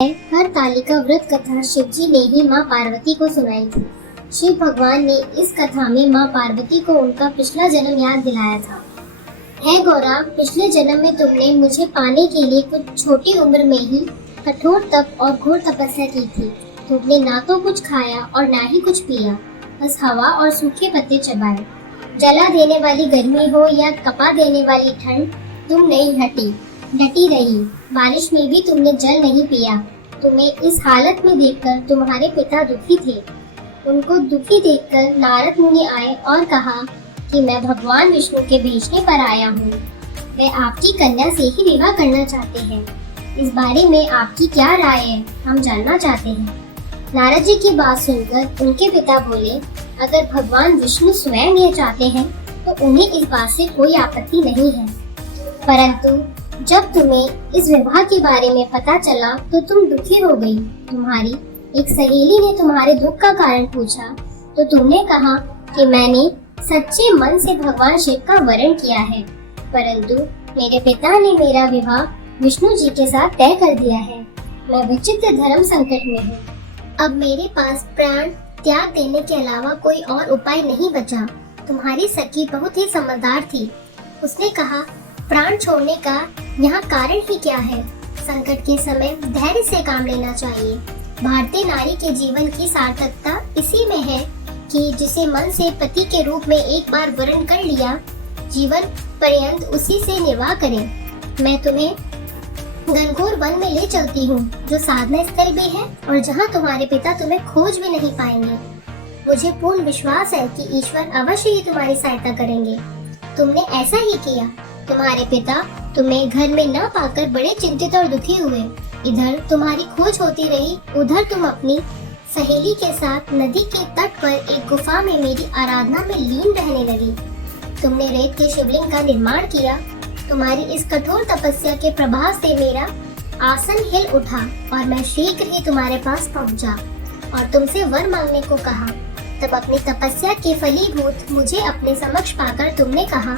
हरतालिका व्रत कथा शिवजी ने ही माँ पार्वती को सुनाई थी। शिव भगवान ने इस कथा में माँ पार्वती को उनका पिछला जन्म याद दिलाया था। है गौरा, पिछले जन्म में तुमने मुझे पाने के लिए कुछ छोटी उम्र में ही कठोर तप और घोर तपस्या की थी। तुमने ना तो कुछ खाया और ना ही कुछ पिया, बस हवा और सूखे पत्ते चबाए। जला देने वाली गर्मी हो या कपा देने वाली ठंड, तुम नहीं हटी, डटी रही। बारिश में भी तुमने जल नहीं पिया। तुम्हें इस हालत में देखकर तुम्हारे पिता दुखी थे। उनको दुखी देखकर नारद मुनि आए और कहा कि मैं भगवान विष्णु के भेजने पर आया हूँ। वे आपकी कन्या से ही विवाह करना चाहते हैं। इस बारे में आपकी क्या राय है, हम जानना चाहते हैं। नारद जी की बात सुनकर उनके पिता बोले, अगर भगवान विष्णु स्वयं ये चाहते हैं तो उन्हें इस बात से कोई आपत्ति नहीं है। परंतु जब तुम्हें इस विवाह के बारे में पता चला तो तुम दुखी हो गई। तुम्हारी एक सहेली ने तुम्हारे दुख का कारण पूछा तो तुमने कहा कि मैंने सच्चे मन से भगवान शिव का वरण किया है, परंतु मेरे पिता ने मेरा विवाह विष्णु जी के साथ तय कर दिया है। मैं विचित्र धर्म संकट में हूँ। अब मेरे पास प्राण त्याग देने के अलावा कोई और उपाय नहीं बचा। तुम्हारी सखी बहुत ही समझदार थी। उसने कहा, प्राण छोड़ने का यहाँ कारण ही क्या है। संकट के समय धैर्य से काम लेना चाहिए। भारतीय नारी के जीवन की सार्थकता इसी में है कि जिसे मन से पति के रूप में एक बार वरण कर लिया, जीवन पर्यंत उसी से निर्वाह करें। मैं तुम्हें घनघोर वन में ले चलती हूँ, जो साधना स्थल भी है और जहाँ तुम्हारे पिता तुम्हें खोज भी नहीं पाएंगे। मुझे पूर्ण विश्वास है कि ईश्वर अवश्य ही तुम्हारी सहायता करेंगे। तुमने ऐसा ही किया। तुम्हारे पिता तुम्हें घर में न पाकर बड़े चिंतित और दुखी हुए। इधर तुम्हारी खोज होती रही, उधर तुम अपनी सहेली के साथ नदी के तट पर एक गुफा में मेरी आराधना में लीन रहने लगी। तुमने रेत के शिवलिंग का निर्माण किया। तुम्हारी इस कठोर तपस्या के प्रभाव से मेरा आसन हिल उठा और मैं शीघ्र ही तुम्हारे पास पहुंचा और तुमसे वर मांगने को कहा। तब अपनी तपस्या के फलीभूत मुझे अपने समक्ष पाकर तुमने कहा,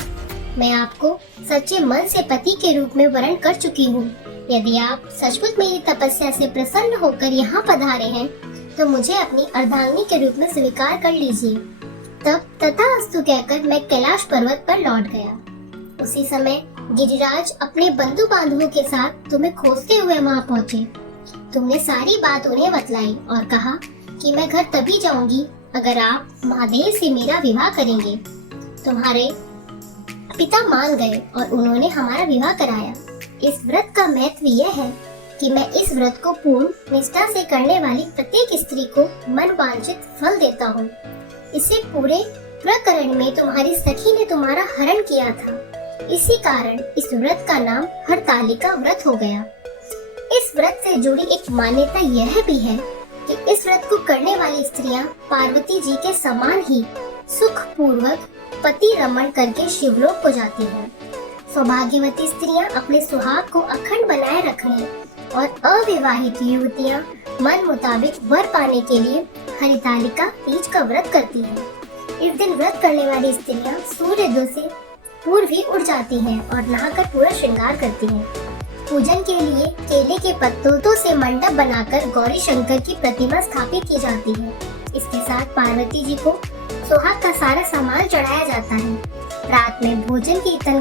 मैं आपको सच्चे मन से पति के रूप में वरण कर चुकी हूँ। यदि आप सचमुच मेरी तपस्या से प्रसन्न होकर यहाँ पधारे हैं तो मुझे अपनी अर्धांगिनी के रूप में स्वीकार कर लीजिए। तब तथास्तु कहकर मैं कैलाश पर्वत पर लौट गया। उसी समय गिरिराज अपने बंधु बांधवों के साथ तुम्हें खोजते हुए वहाँ पहुँचे। तुमने सारी बात उन्हें बतलाई और कहा कि मैं घर तभी जाऊंगी अगर आप महादेव से मेरा विवाह करेंगे। तुम्हारे पिता मान गए और उन्होंने हमारा विवाह कराया। इस व्रत का महत्व यह है कि मैं इस व्रत को पूर्ण निष्ठा से करने वाली प्रत्येक स्त्री को मन वांछित फल देता हूँ। इससे पूरे प्रकरण में तुम्हारी सखी ने तुम्हारा हरण किया था। इसी कारण इस व्रत का नाम हरतालिका व्रत हो गया। इस व्रत से जुड़ी एक मान्यता यह भी है कि इस व्रत को करने वाली स्त्रियां पार्वती जी के समान ही सुख पूर्वक पति रमण करके शिवलोक को जाती हैं। सौभाग्यवती स्त्रियां अपने सुहाग को अखंड बनाए रखने और अविवाहित युवतियां मन मुताबिक वर पाने के लिए हरितालिका तीज का व्रत करती हैं। इस दिन व्रत करने वाली स्त्रियां सूर्योदय से पूर्व ही उठ जाती हैं और नहाकर पूरा श्रृंगार करती हैं। पूजन के लिए केले के पत्तों से मंडप बनाकर गौरी शंकर की प्रतिमा स्थापित की जाती है। इसके साथ पार्वती जी को सुहाग का सारा सामान चढ़ाया जाता है। रात में भोजन कीर्तन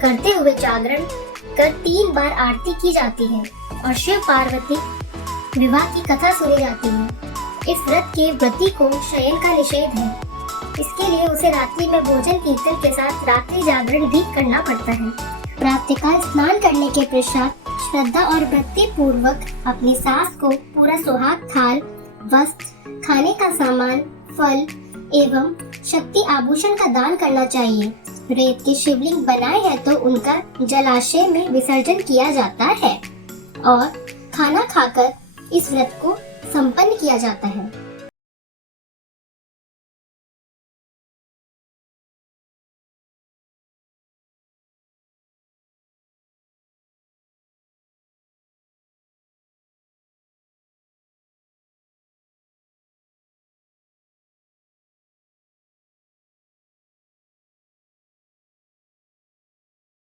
करते हुए जागरण कर 3 बार आरती की जाती है और शिव पार्वती विवाह की कथा सुनी जाती है। इस व्रत के व्रती को शयन का निषेध है। इसके लिए उसे रात्रि में भोजन कीर्तन के साथ रात्रि जागरण भी करना पड़ता है। प्रातःकाल स्नान करने के पश्चात श्रद्धा और भक्ति पूर्वक अपनी सास को पूरा सुहाग थाल, वस्त्र, खाने का सामान, फल एवं शक्ति आभूषण का दान करना चाहिए। रेत के शिवलिंग बनाए हैं तो उनका जलाशय में विसर्जन किया जाता है और खाना खाकर इस व्रत को संपन्न किया जाता है।